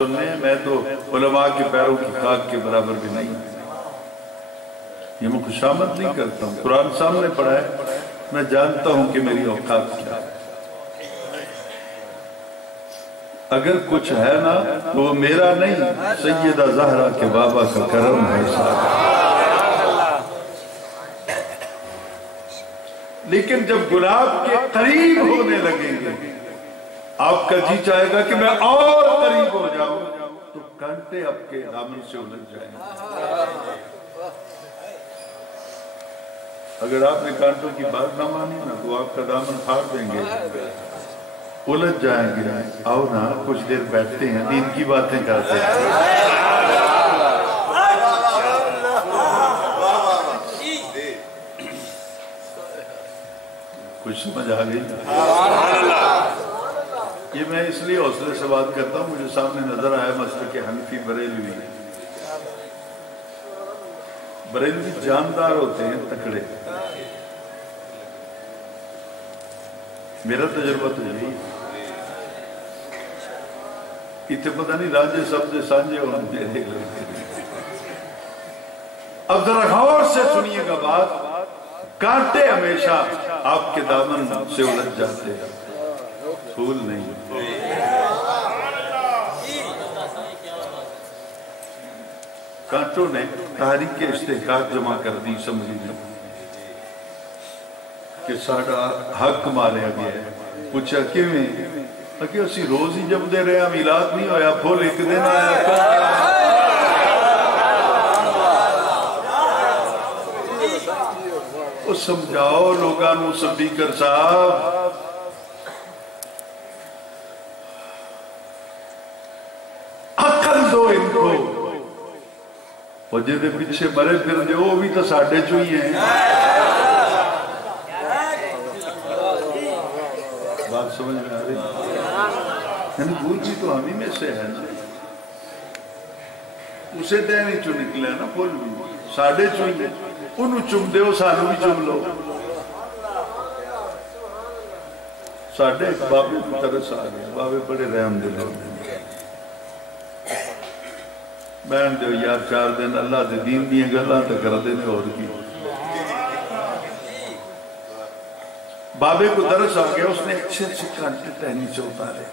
میں تو علماء کے پیروں کی خاک کے برابر بھی نہیں، یہ میں خوشامد نہیں کرتا ہوں، قرآن سامنے پڑھا ہے، میں جانتا ہوں کہ میری اوقات کیا ہے۔ اگر کچھ ہے نا تو وہ میرا نہیں، سیدہ زہرا کے بابا کا کرم ہے سارا۔ لیکن جب گلاب کے قریب ہونے لگیں گے، آپ کا جی چاہے گا کہ میں اور قریب ہو جاؤں، تو کانٹے آپ کے دامن سے الجھ جائیں گے۔ اگر آپ نے کانٹوں کی بات نہ مانی نا تو آپ کا دامن پھاڑ دیں گے، الجھ جائیں گے۔ آؤ نا کچھ دیر بیٹھتے ہیں، دین کی باتیں کرتے ہیں۔ کچھ سمجھ آ گئی؟ یہ میں اس لیے حوصلے سے بات کرتا ہوں، مجھے سامنے نظر آیا مسلک حنفی بریلوی۔ بریلوی جاندار ہوتے ہیں، تکڑے۔ میرا تجربہ تو یہی اتنے پتہ نہیں رانجے سبزے سانجے اور میرے اب ذرا غور سے سنیے گا بات، کانٹے ہمیشہ آپ کے دامن سے الجھ جاتے ہیں، پھول نہیں۔ کانٹوں نے تحریک کے استحقاق جمع کر دی، سمجھی نہیں کہ ساڑھا حق ماریا گیا ہے۔ پوچھا کیوں میں کہ اسی روز ہی جب دے رہے ہیں، میلاد نہیں ہویا، پھول ایک دن آیا۔ وہ سمجھاؤ لوگانوں سپیکر صاحب، عقل دو ان کو، اور جیدے پیچھے مرے پھر دے وہ بھی تو ساڑھے چوئی ہیں۔ بات سمجھ میں آ رہی یعنی بھول بھی تو ہمیں میں سے ہے نا، اسے دے نہیں چو نکلے نا، پھول بھی ساڑھے چوئی ہیں، انہوں چم دے ہو سانو بھی چم لو۔ ساڑھے ایک بابے کی طرح آ گیا، بابے بڑے رحم دل ہو گئے، بہن دیو یار 4 دن اللہ دے دین دیئے گلہ تو کر دینے اور کی۔ بابے کو درس آ گیا، اس نے اچھے کانٹے ٹہنی سے اتارے،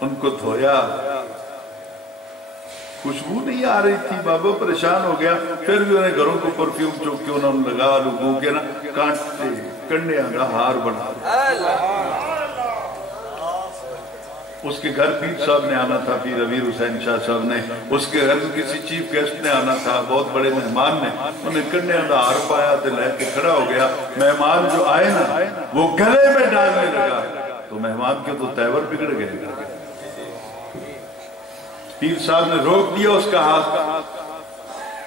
ان کو دھویا، خوشبو نہیں آ رہی تھی، بابا پریشان ہو گیا، پھر بھی انہیں گھروں کو پرفیوم چوک کے انہوں نے لگا لگو کے نا کانٹے کنڈے آگا ہار بنا۔ اس کے گھر پیر صاحب نے آنا تھا، پیر امیر حسین شاہ صاحب نے، اس کے گھر کسی چیف گیسٹ نے آنا تھا، بہت بڑے مہمان نے، انہیں کنڈے آگا ہار پایا تو لے کے کھڑا ہو گیا۔ مہمان جو آئے نا وہ گلے میں ڈالنے لگا تو مہمان کے تو تیور بگڑ گئے۔ پیر صاحب نے روک دیا اس کا ہاتھ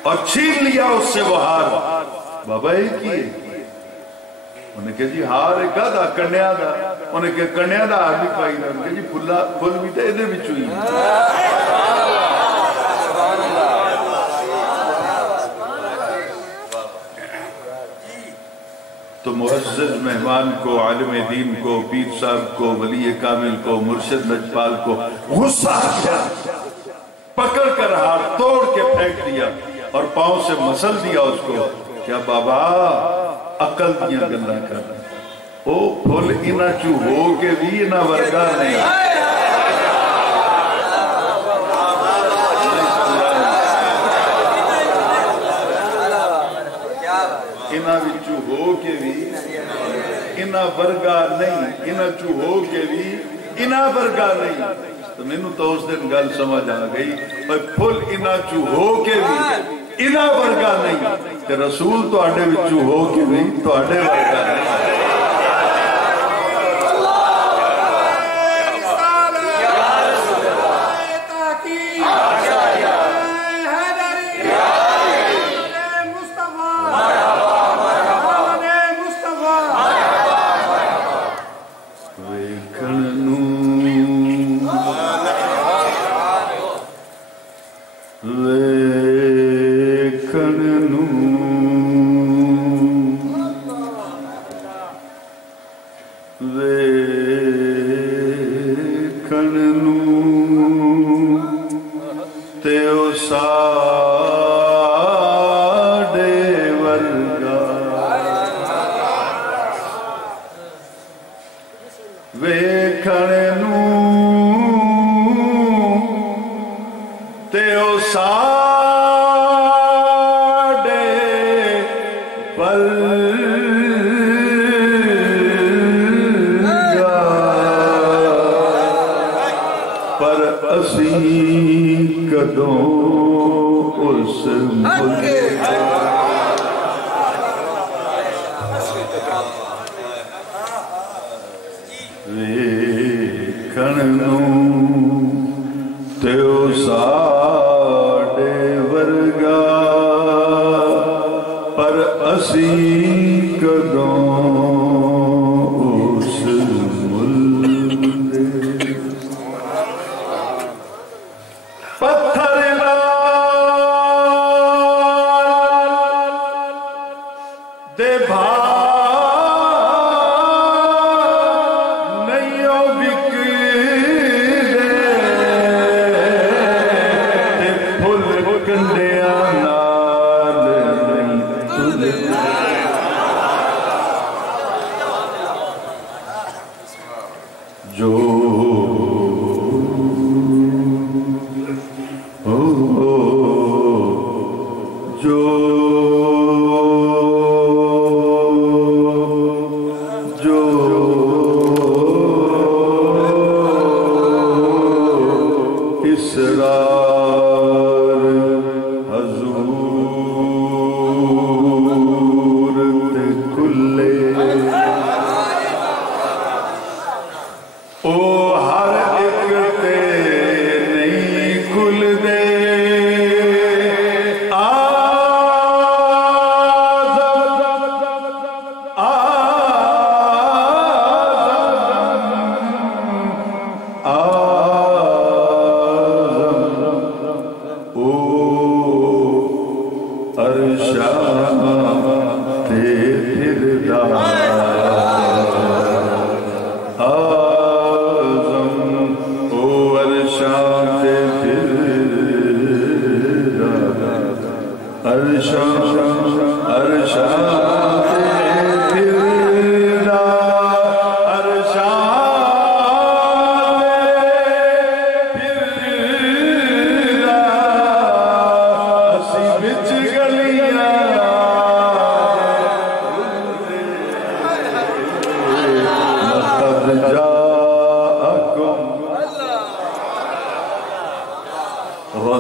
اور چھین لیا اس سے وہ ہار۔ بابا ایک ہی انہیں کہا جی ہار ایک دا کنیا دا، انہیں کہا کنیا دا ہار بھی پائی دا، انہیں کہا جی پھول بھی تے ادھے بھی چوئی۔ تو معزز مہمان کو، عالم دین کو، پیر صاحب کو، ولی کامل کو، مرشد لجپال کو غصہ آ گیا، پکڑ کر ہار توڑ کے پھینک دیا اور پاؤں سے مسل دیا اس کو۔ کیا بابا عقل دیا گلہ کر، او پھول انہ چو ہو کے بھی انہ ورگا نہیں، انہ وچو ہو کے بھی انہ ورگا نہیں، انہ چو ہو کے بھی انہ ورگا نہیں۔ تو میں نے تو اس دن گل سمجھ آ گئی، اور پھول انہ چو ہو کے بھی انہ ورگا نہیں، کہ رسول تو آڑے وچو ہو کے بھی تو آڑے ورگا نہیں۔ تے او ساڈے ورگا ویکھن نوں تے او ساڈے ورگا پر اسی کدوں اس ملک ویکھن نوں تے او ساڈے ورگا پر اسی کدوں اس ملک پتھر دے بھا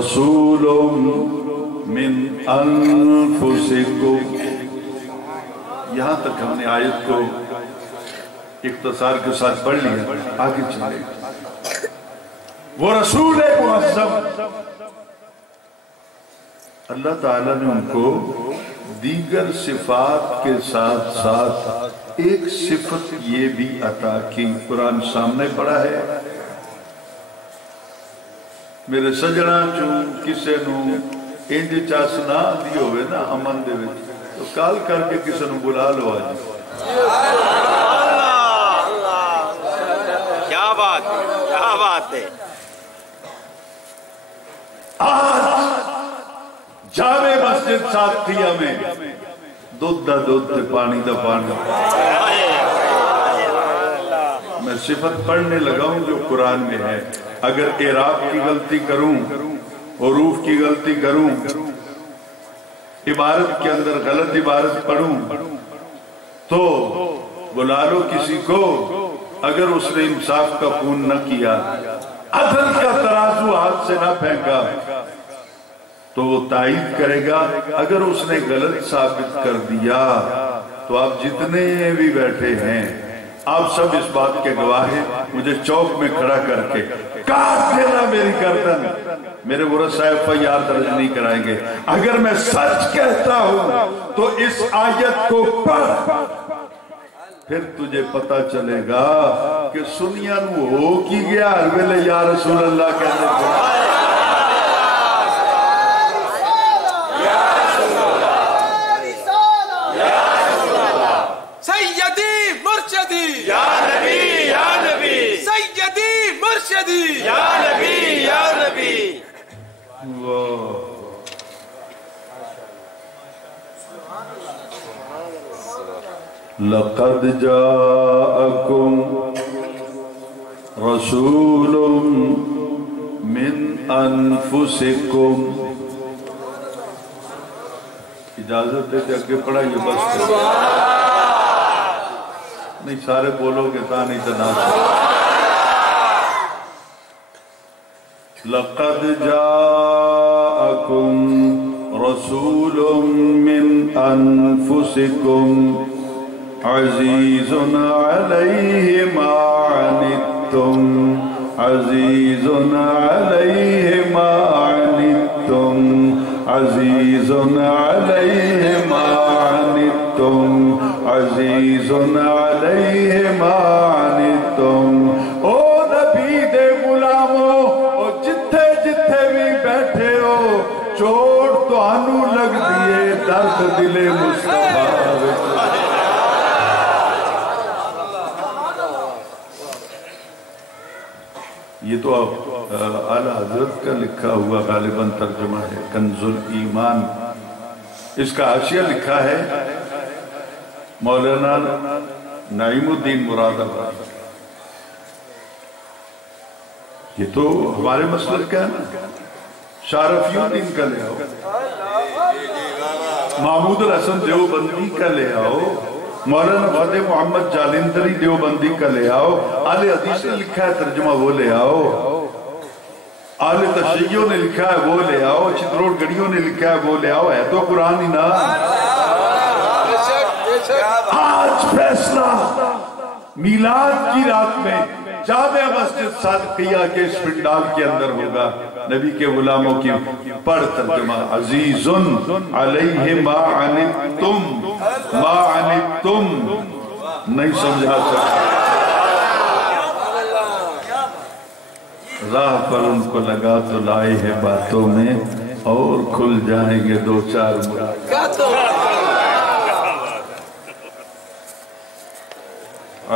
رسول من انفسکم. یہاں تک ہم نے آیت کو اختصار کے ساتھ پڑھ لیا. آگے چلے وہ رسول معظم اللہ تعالیٰ نے ان کو دیگر صفات کے ساتھ ساتھ ایک صفت یہ بھی عطا کی. قرآن سامنے پڑا ہے. میرے سجنا چوں کسے نو انج چاس نہ دی ہوئے نا امن دے وچ تو کال کر کے کسے نو بلا لو. آج کیا بات ہے. آج جامع مسجد ساتھیا میں دودھ دا دودھ تے پانی دا پانی. میں صفت پڑھنے لگا ہوں جو قرآن میں ہے. اگر اعراب کی غلطی کروں حروف کی غلطی کروں عبارت کے اندر غلط عبارت پڑھوں تو بلا لو کسی کو. اگر اس نے انصاف کا خون نہ کیا عدل کا ترازو ہاتھ سے نہ پھینکا تو وہ تائید کرے گا. اگر اس نے غلط ثابت کر دیا تو آپ جتنے بھی بیٹھے ہیں آپ سب اس بات کے گواہ ہیں. مجھے چوک میں کھڑا کر کے کاٹ دینا میری گردن. میرے ورثہ FIR درج نہیں کرائیں گے. اگر میں سچ کہتا ہوں تو اس آیت کو پڑھ پھر تجھے پتا چلے گا کہ سنیا نو ہو کی گیا ہر ویلے یا رسول اللہ کہتے تھے. سیدی مرشدی یا نبی یا نبی. سیدی مرشدی یا نبی یا نبی. لقد جاءكم رسول من انفسکم. اجازت دیتے اگے پڑھائیے بس نہیں سارے بولو گے تا نہیں تناسب. لقد جاءكم رسول من انفسکم عزیز علیہ ما عنتم عزیز علیہ ما عنتم عزیز علیہ ما عنتم عزیز علیہ ما عنتم. او نبی دے غلامو او جتھے جتھے بھی بیٹھے ہو چوٹ تو آنو لگ دیئے درد دل مصطفیٰ. یہ تو اعلیٰ حضرت کا لکھا ہوا غالباً ترجمہ ہے کنز الایمان. اس کا حاشیہ لکھا ہے مولانا نعیم الدین مراد آباد. یہ تو ہمارے مسلک کا ہے نا. شارفی الدین کا لے آؤ, محمود الحسن دیوبندی کا لے آؤ, مولانا فتح محمد جالندری دیوبندی کا لے آؤ, آل حدیث نے لکھا ہے ترجمہ وہ لے آؤ, آل تشیعوں نے لکھا ہے وہ لے آؤ, چتروڑ گڑیوں نے لکھا ہے وہ لے آؤ. ہے تو قرآن ہی نا. آج فیصلہ میلاد کی رات میں جامع مسجد صادقیہ کے اس پنڈال کے اندر ہوگا. نبی کے غلاموں کی پڑھ ترجمہ عزیز علیہ ما عنتم ما عنتم. نہیں سمجھا سکتا. راہ پر ان کو لگا تو لائے ہیں باتوں میں اور کھل جائیں گے دو چار مراد.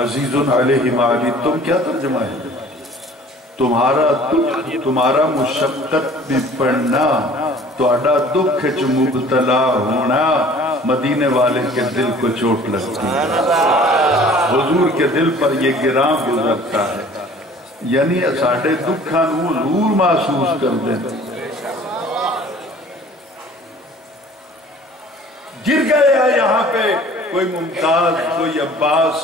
عزیز علیہ ما عنتم کیا ترجمہ ہے؟ تمہارا دکھ تمہارا مشقت بھی پڑھنا تہاڈا دکھ چ مبتلا ہونا مدینے والے کے دل کو چوٹ لگتی ہے. حضور کے دل پر یہ گراں گزرتا ہے. یعنی ساڈے دکھاں نو حضور محسوس کر دیں. گر گئے ہیں یہاں پہ کوئی ممتاز, کوئی عباس,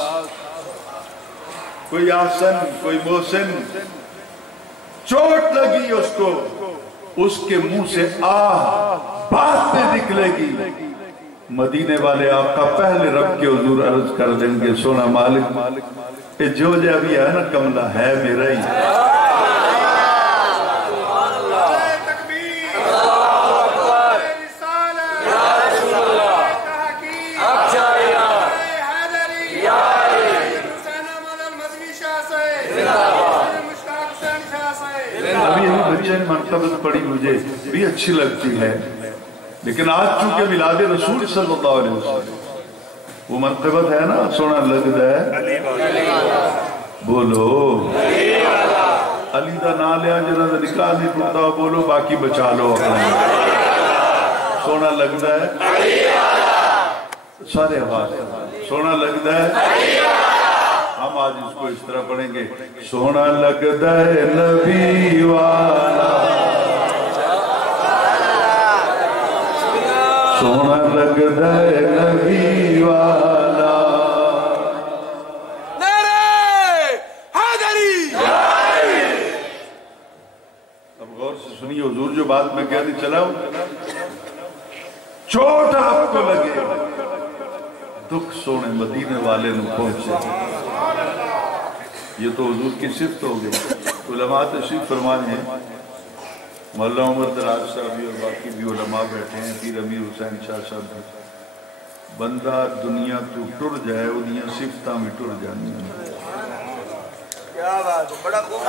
کوئی آسن, کوئی محسن. چوٹ لگی اس کو, اس کے منہ سے آہ بات میں نکلے گی. مدینے والے آقا پہلے رب کے حضور عرض کر دیں گے سونا مالک کہ جو جا بھی ہے نا کملہ ہے میرا ہی. مرتبت پڑی مجھے بھی اچھی لگتی ہے, لیکن آج چونکہ میلاد رسول صلی اللہ علیہ وسلم وہ مرتبت ہے نا سونا لگتا ہے. بولو علی دا نام لیا جنہاں دا نکاح نہیں ٹوٹا بولو باقی بچا لو اپنا. سونا لگتا ہے سارے آواز سونا لگتا ہے. ہم آج اس کو اس طرح پڑھیں گے سونا لگتا ہے نبی والا سونا لگتا ہے نبی والا. نعرہ حیدری. اب غور سے سنیے حضور جو بات میں کہنے چلا ہوں. چوٹ آپ کو لگے دکھ سونے مدینے والے نو پہنچے. یہ تو حضور کی صفت ہو گئی. علماء تشریف فرمائے ہیں, مولانا عمر دراز صاحب اور باقی بھی علماء بیٹھے ہیں, پیر امیر حسین شاہ صاحب بھی. بندہ دنیا تو ٹر جائے انہیں صفتہ میں ٹر جانی ہے. کیا بات ہے, بڑا خوب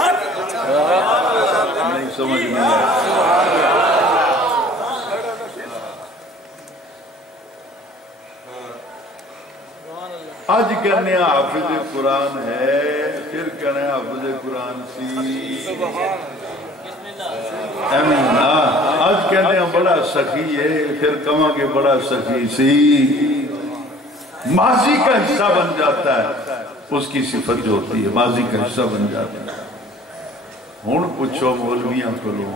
نہیں سمجھ میں آیا. آج کہنے حافظ قرآن ہے, پھر کہنے حافظ قرآن سی. امین کہنے ہیں بڑا سخی ہے، پھر کہاں کہ بڑا سخی سی، ماضی کا حصہ بن جاتا ہے، اس کی صفت جو ہوتی ہے ماضی کا حصہ بن جاتا ہے۔ ہون پوچھو مولویاں کو لو،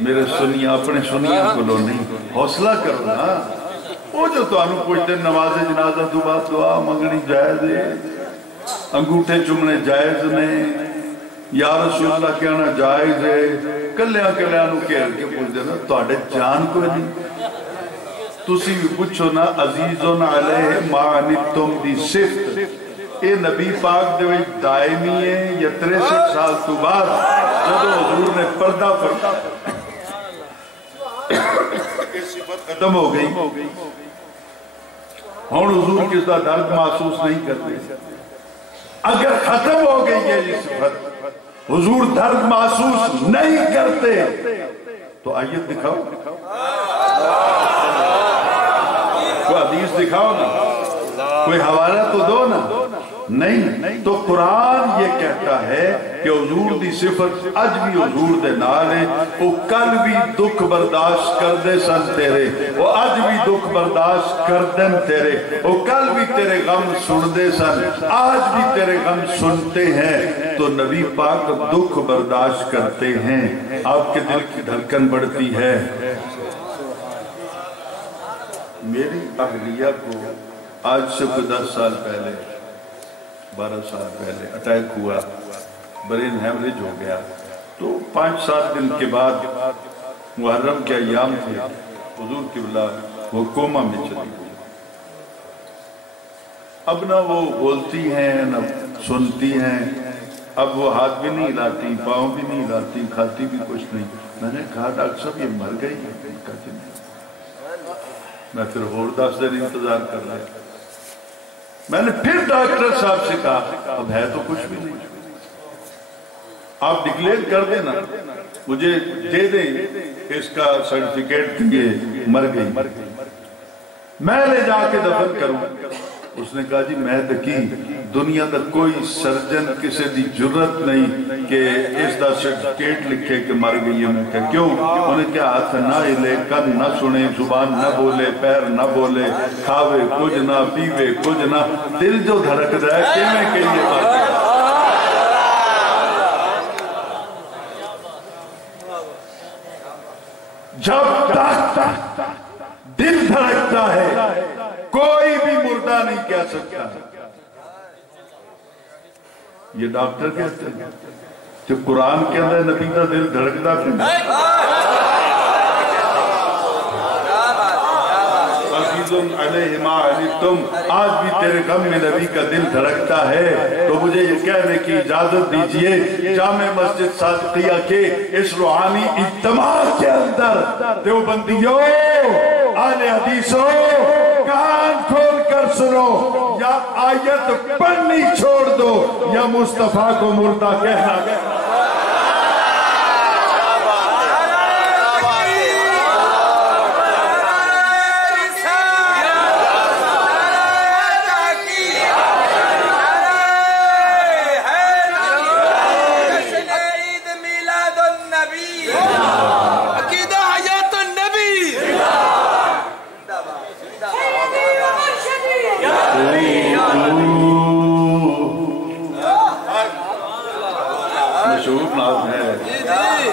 میرے سنیاں اپنے سنیاں کو لو نہیں، حوصلہ کرو نا۔ وہ جو تو آنو پوچھتے نماز جنازہ تو بات دعا منگنی جائز ہے، انگوٹھے چمنے جائز نے، یا رسول اللہ کہنا جائز ہے، کلیاں نو کہہ کے پوچھتے نا تو آڑے جان کو نہیں۔ تُسی بھی پوچھو نا عزیزن علیہ معنتم دی صفت، اے نبی پاک دے دائمی ہے یا 63 سال تو بعد جب حضور نے پردہ فرما ختم ہو گئی، ہون حضور کس دا درد محسوس نہیں کرتے۔ اگر ختم ہو گئی ہے یہ صفت، حضور درد محسوس نہیں کرتے، تو آیت دکھاؤ، کوئی حدیث دکھاؤ نا، کوئی حوالہ تو دو نا۔ نہیں تو قرآن یہ کہتا ہے کہ حضور دی صفت اج بھی حضور دے نال ہے، وہ کل بھی دکھ برداشت کر دے سن تیرے، وہ اج بھی دکھ برداشت کر دن تیرے، وہ کل بھی تیرے غم سن دے سن، آج بھی تیرے غم سنتے ہیں۔ تو نبی پاک دکھ برداشت کرتے ہیں، آپ کے دل کی دھڑکن بڑھتی ہے۔ میری اہلیہ کو آج سے 10 سال پہلے 12 سال پہلے اٹیک ہوا، برین ہیمریج ہو گیا، تو 5-7 دن کے بعد محرم کے ایام تھے، حضور قبلہ وہ کوما میں چلی گئی۔ اب نہ وہ بولتی ہیں نہ سنتی ہیں، اب وہ ہاتھ بھی نہیں ہلاتی، پاؤں بھی نہیں ہلاتی، کھاتی بھی کچھ نہیں۔ میں نے کہا ڈاکٹر صاحب یہ مر گئی ہے؟ کہتے نہیں۔ میں پھر اور 10 دن انتظار کر رہا ہے۔ میں نے پھر ڈاکٹر صاحب سے کہا اب ہے تو کچھ بھی نہیں، آپ ڈکلیئر کر دینا، مجھے دے دیں اس کا سرٹیفکیٹ کہ یہ مر گئی، میں لے جا کے دفن کروں۔ اس نے کہا جی میں دکی دنیا تک کوئی سرجن کسی دی جرت نہیں کہ اس دا سرٹیفکیٹ لکھے کہ مر گئی ہے۔ میں کہا کیوں؟ انہیں کہا ہاتھ نہ ہلے، کان نہ سنے، زبان نہ بولے، پیر نہ بولے، کھاوے کچھ نہ، پیوے کچھ نہ، دل جو دھڑک رہا ہے کہ میں کہ یہ بات ہے۔ جب تک دل دھڑکتا ہے کوئی بھی مردہ نہیں کہہ سکتا۔ یہ ڈاکٹر کہتے ہیں کہ قرآن کے اندر نبی کا دل دھڑکتا پھر عزیزن علیہ ما عنتم، آج بھی تیرے غم میں نبی کا دل دھڑکتا ہے۔ تو مجھے یہ کہنے کی اجازت دیجئے جامع مسجد صادقیہ کے اس روحانی اجتماع کے اندر دیوبندیوں، اہل حدیثوں، کان کھول کر سنو، یا آیت پڑھنی چھوڑ دو یا مصطفیٰ کو مردہ کہنا گیا۔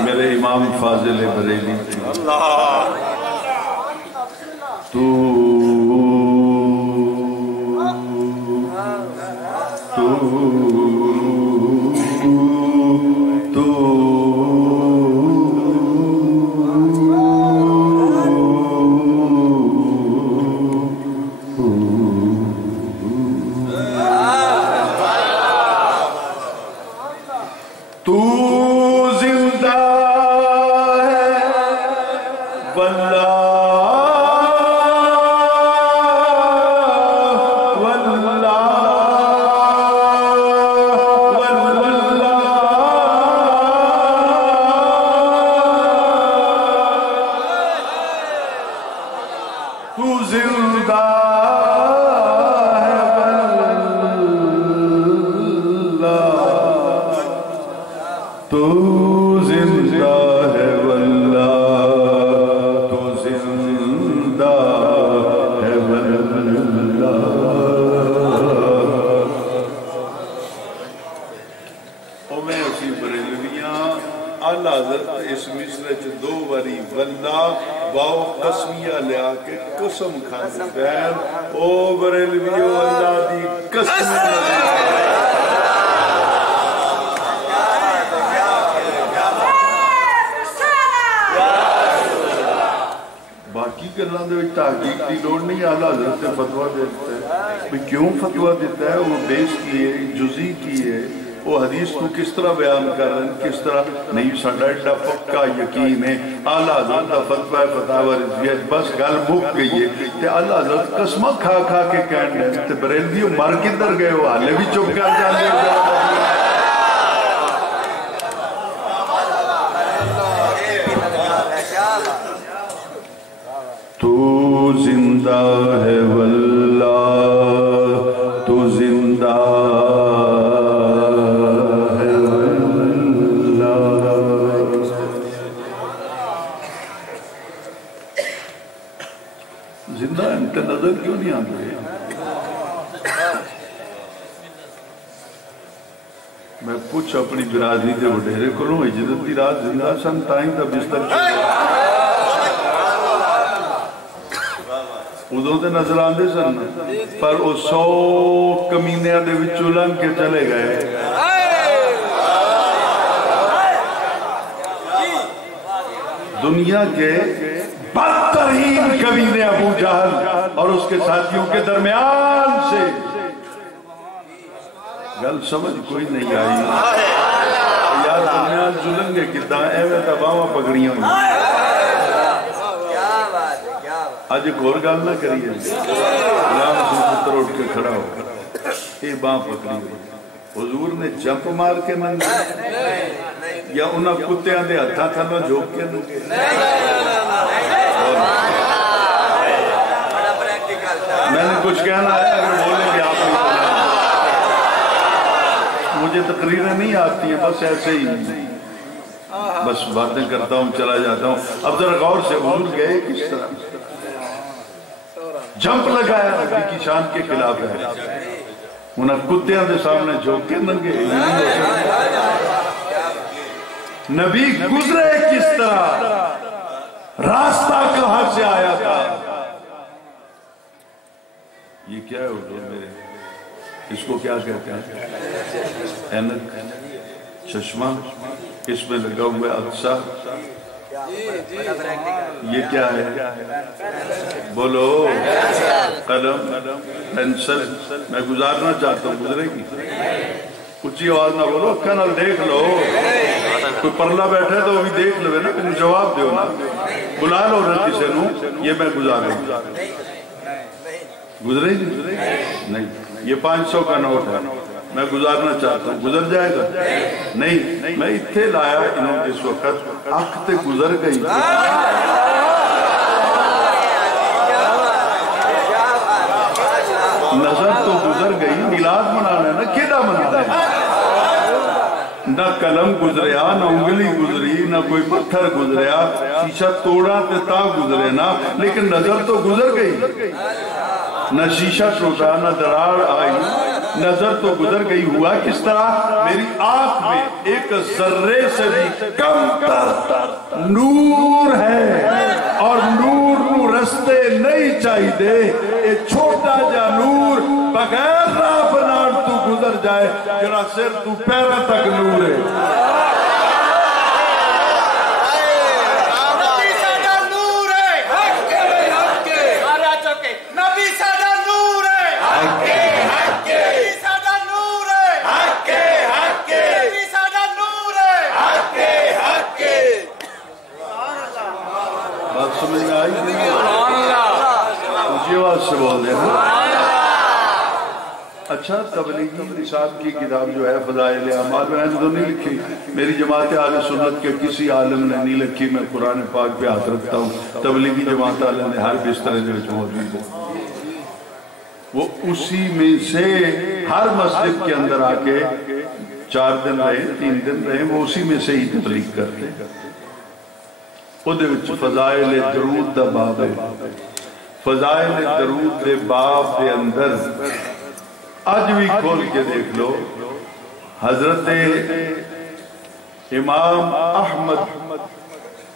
میرے امام فاضل بریلی تھی، تو زندہ ہے واللہ مصرے چ دو باری واللہ واو قسمیہ لیا کے قسم کھانے دین او بریلویو اللہ دی قسم باقی کرنا دے تحقیق کی لوڑ نہیں اعلیٰ حضرت سے فتویٰ دیتا ہے کیوں فتویٰ دیتا ہے وہ بیس کی ہے جزی کی ہے وہ حدیث کو کس طرح بیان کر رہے ہیں کس طرح نہیں ساڈا ایڈا پکا یقین ہے اعلیٰ حضرت کا فتویٰ فتاوی رضویہ بس گل مک گئی ہے تے اعلیٰ حضرت قسمہ کھا کھا کے کہنے ہیں تے بریلوی مر کدھر گئے ہو حالے بھی چپ کر جانے تو زندہ ہے واللہ تو زندہ ہے واللہ زندہ ان کا نظر کیوں نہیں آتا ہے میں پوچھ اپنی برادری دے وڈیرے کو لوں اجازت دی رات زندہ سن تائیں دا بستر ادھوں تے نظر آندے سن پر وہ 100 کمینیاں دے وچوں لنگ کے چلے گئے دنیا کے بدترین کمینے ابو جہل اور اس کے ساتھیوں کے درمیان سے گل سمجھ کوئی نہیں آئی یار درمیان جلنگے کتنا ایویں تباہاں پکڑیاں ہوئی آج ایک اور گل نہ کریے غلام حسین پتر اٹھ کے کھڑا ہو یہ باں پکڑی ہوئی حضور نے جمپ مار کے منگے یا انہاں کتیاں دے ہتھاں تھلوں جھوک کے منگے میں نے کچھ کہنا ہے اگر بولیں گے آپ نہیں بولیں مجھے تقریریں نہیں آتی ہیں بس ایسے ہی بس باتیں کرتا ہوں چلا جاتا ہوں اب ذرا غور سے حضور گئے کس طرح جمپ لگایا نبی کی شان کے خلاف ہے انہاں کتیاں دے سامنے جھوک کے ننگے نبی گزرے کس طرح راستہ کہاں سے آیا تھا یہ کیا ہے حضور میرے اس کو کیا کہتے ہیں اینک چشمہ اس میں لگا ہوا عدسہ یہ کیا ہے بولو قلم پینسل میں گزارنا چاہتا ہوں گزرے گی اچھی آواز نہ بولو کنل دیکھ لو کوئی پرلا بیٹھے تو وہ بھی دیکھ لو نا کہ جواب دیو نا بلا لو نا کسے نو یہ میں گزاروں گزرے گی نہیں یہ 500 کا نوٹ ہے میں گزارنا چاہتا ہوں گزر جائے گا نہیں میں اتھے لایا انہوں اس وقت آنکھ تے گزر گئی نظر تو گزر گئی میلاد منانا ہے نا کیڑا منانا ہے نہ قلم گزریا نہ انگلی گزری نہ کوئی پتھر گزریا شیشہ توڑا تے تا گزرے نا لیکن نظر تو گزر گئی نہ شیشہ ٹوٹا نہ دراڑ آئی نظر تو گزر گئی ہوا کس طرح میری آنکھ میں ایک ذرے سے بھی کم تر نور ہے اور نور نو رستے نہیں چاہی دے اے چھوٹا جا نور بغیر راہ بنان تو گزر جائے جڑا سر تو پیرا تک نور ہے سے بول دیں اچھا تبلیغی نصاب کی کتاب جو ہے فضائل اعمال میں نے تو نہیں لکھی میری جماعت اہل سنت کے کسی عالم نے نہیں لکھی میں قرآن پاک پہ ہاتھ رکھتا ہوں تبلیغی جماعت عالم نے ہر بستر جو موجود ہے وہ اسی میں سے ہر مسجد کے اندر آ کے 4 دن رہے 3 دن رہے وہ اسی میں سے ہی تبلیغ کرتے وہ دے وچ فضائل درود دا باب ہے فضائل درود دے باب دے اندر آج بھی کھول کے دیکھ لو حضرت امام احمد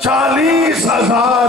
40,000